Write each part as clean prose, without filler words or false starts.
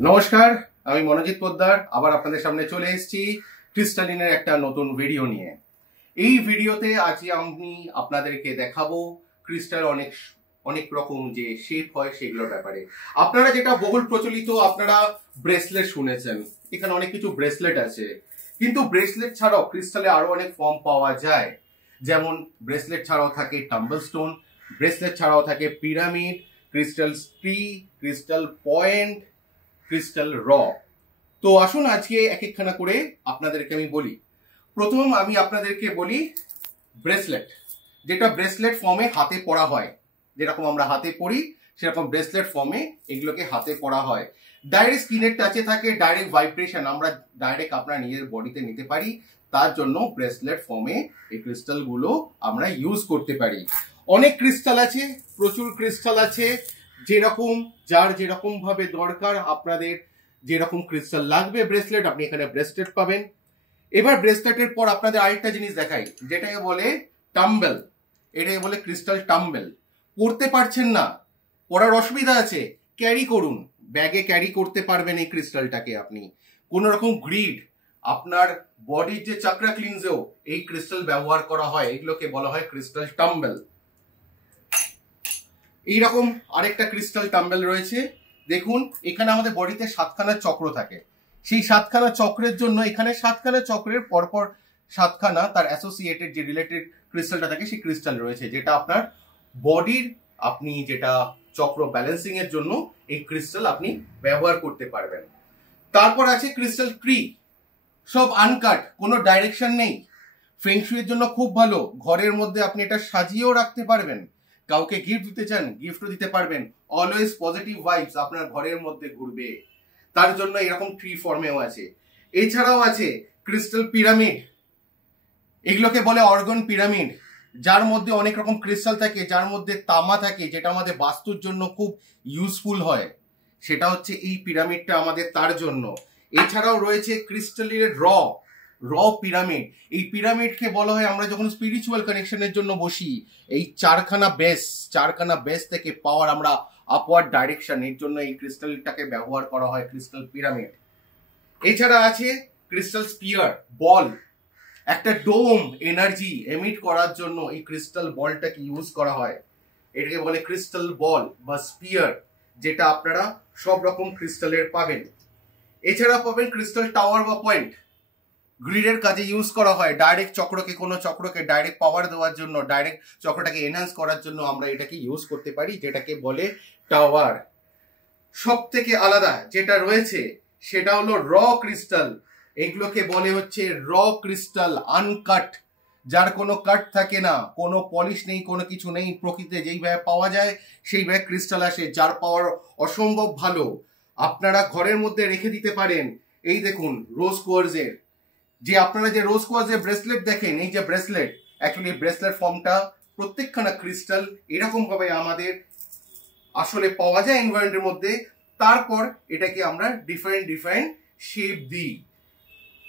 নমস্কার, আমি মনোজিৎ পোদ্দার আবার আপনাদের সামনে চলে এসেছি ক্রিস্টালিনের একটা নতুন ভিডিও নিয়ে। এই ভিডিওতে আজকে আমি আপনাদেরকে দেখাবো ক্রিস্টাল অনেক অনেক রকম যে শেপ হয় সেগুলোর ব্যাপারে। আপনারা যেটা বহুল প্রচলিত আপনারা ব্রেসলেট শুনেছেন, এখানে অনেক কিছু ব্রেসলেট আছে, কিন্তু ব্রেসলেট ছাড়াও ক্রিস্টালে আরো অনেক ফর্ম পাওয়া যায়। যেমন ব্রেসলেট ছাড়াও থাকে টাম্বল স্টোন, ব্রেসলেট ছাড়াও থাকে pyramid, crystal tree, crystal point, crystal র। তো আসুন আজকে এক একখানা করে আপনাদেরকে আমি বলি। প্রথম আমি আপনাদেরকে বলি ব্রেসলেট, যেটা ব্রেসলেট ফর্মে হাতে পরা হয়, যেরকম আমরা হাতে পরি সেরকম ব্রেসলেট ফর্মে এগুলোকে হাতে পরা হয়। ডাইরেক্ট স্কিনের টাচে থাকে, ডাইরেক্ট ভাইব্রেশন আমরা ডাইরেক্ট আপনার নিজের বডিতে নিতে পারি, তার জন্য ব্রেসলেট ফর্মে এই ক্রিস্টাল গুলো আমরা ইউজ করতে পারি। অনেক ক্রিস্টাল আছে, প্রচুর ক্রিস্টাল আছে, যেরকম যার যেরকম ভাবে দরকার, আপনাদের যেরকম ক্রিস্টাল লাগবে ব্রেসলেট আপনি এখানে ব্রেসলেট পাবেন। এবার ব্রেসলেটের পর আপনাদের আরেকটা জিনিস দেখাই, যেটাকে বলে টাম্বেল। এটাকে বলে ক্রিস্টাল টাম্বেল। পড়তে পারছেন না, পড়ার অসুবিধা আছে, ক্যারি করুন, ব্যাগে ক্যারি করতে পারবেন এই ক্রিস্টালটাকে আপনি। কোন রকম গ্রিড, আপনার বডির যে চাকরা ক্লিনজেও এই ক্রিস্টাল ব্যবহার করা হয়, এগুলোকে বলা হয় ক্রিস্টাল টাম্বেল। এইরকম আরেকটা ক্রিস্টাল টাম্বেল রয়েছে, দেখুন এখানে আমাদের বডিতে 7খানা চক্র থাকে। সেই 7খানা চক্রের জন্য এখানে 7খানা চক্রের পরপর 7খানা তার অ্যাসোসিয়েটেড যে রিলেটেড ক্রিস্টালটা থাকে সেই ক্রিস্টাল রয়েছে, যেটা আপনার বডির আপনি যেটা চক্র ব্যালেন্সিং এর জন্য এই ক্রিস্টাল আপনি ব্যবহার করতে পারবেন। তারপর আছে ক্রিস্টাল ট্রি, সব আনকাট, কোনো ডাইরেকশন নেই, ফেংশুইয়ের জন্য খুব ভালো। ঘরের মধ্যে আপনি এটা সাজিয়েও রাখতে পারবেন, কাউকে গিফট দিতে চান গিফটও দিতে পারবেন। অলওয়েজ পজিটিভ ভাইবস আপনার ঘরের মধ্যে ঘুরবে, তার জন্য এরকম ট্রি ফর্মেও আছে। এছাড়াও আছে ক্রিস্টাল পিরামিড, এগুলোকে বলে অর্গন পিরামিড, যার মধ্যে অনেক রকম ক্রিস্টাল থাকে, যার মধ্যে তামা থাকে, যেটা আমাদের বাস্তুর জন্য খুব ইউজফুল হয়, সেটা হচ্ছে এই পিরামিডটা আমাদের তার জন্য। এছাড়াও রয়েছে ক্রিস্টালের র পিরামিড। এই পিরামিডকে বলা হয়, আমরা যখন স্পিরিচুয়াল কানেকশনের জন্য বসি, এই চারখানা বেস থেকে পাওয়ার আমরা আপওয়ার্ড ডাইরেকশন, এর জন্য এই ক্রিস্টালটাকে ব্যবহার করা হয় ক্রিস্টাল পিরামিড। এছাড়া আছে ক্রিস্টাল স্পিয়ার বল, একটা ডোম এনার্জি এমিট করার জন্য এই ক্রিস্টাল বলটাকে ইউজ করা হয়, এটাকে বলে ক্রিস্টাল বল বা স্পিয়ার, যেটা আপনারা সব রকম ক্রিস্টালের পাবেন। এছাড়া পাবেন ক্রিস্টাল টাওয়ার বা পয়েন্ট, গ্রিডের কাজে ইউজ করা হয়। ডাইরেক্ট কোনো চক্রকে ডাইরেক্ট পাওয়ার দেওয়ার জন্য, ডাইরেক্ট চক্রটাকে এনহান্স করার জন্য আমরা এটাকে ইউজ করতে পারি, যেটাকে বলে টাওয়ার। সব থেকে আলাদা যেটা রয়েছে সেটা হলো র ক্রিস্টাল, এগুলোকে বলে হচ্ছে র ক্রিস্টাল, আনকাট, যার কোনো কাট থাকে না, কোনো পলিশ নেই, কোনো কিছু নেই, প্রকৃতিতে যেইভাবে পাওয়া যায় সেইভাবে ক্রিস্টাল আসে, যার পাওয়ার অসম্ভব ভালো। আপনারা ঘরের মধ্যে রেখে দিতে পারেন। এই দেখুন রোজ কোয়ার্জের, যে আপনারা যে রোজ কোয়ার্জের ব্রেসলেট দেখেন, এই যে ব্রেসলেট, অ্যাকচুয়ালি ব্রেসলেট ফর্মটা প্রত্যেকখানা ক্রিস্টাল এরকম ভাবে আমাদের আসলে পাওয়া যায় এনভায়রনমেন্টের মধ্যে। তারপর এটাকে আমরা ডিফারেন্ট শেপ দিই।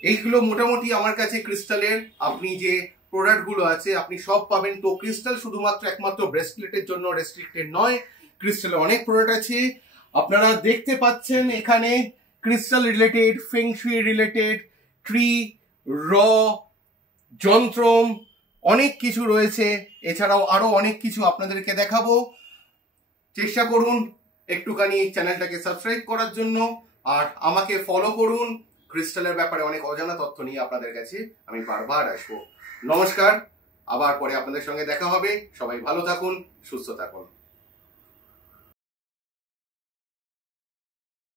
এইগুলো মোটামুটি আমার কাছে ক্রিস্টালের আপনি যে প্রোডাক্টগুলো আছে আপনি সব পাবেন। তো ক্রিস্টাল শুধুমাত্র একমাত্র ব্রেসলেটের জন্য রেস্ট্রিক্টেড নয়, ক্রিস্টালের অনেক প্রোডাক্ট আছে। আপনারা দেখতে পাচ্ছেন এখানে crystal related, feng shui related, tree, র, যন্ত্রম, অনেক কিছু রয়েছে। এছাড়াও আরো অনেক কিছু আপনাদেরকে দেখাবো। চেষ্টা করুন একটুখানি চ্যানেলটাকে সাবস্ক্রাইব করার জন্য, আর আমাকে ফলো করুন। ক্রিস্টালের ব্যাপারে অনেক অজানা তথ্য নিয়ে আপনাদের কাছে আমি বারবার আসবো। নমস্কার, আবার পরে আপনাদের সঙ্গে দেখা হবে। সবাই ভালো থাকুন, সুস্থ থাকুন।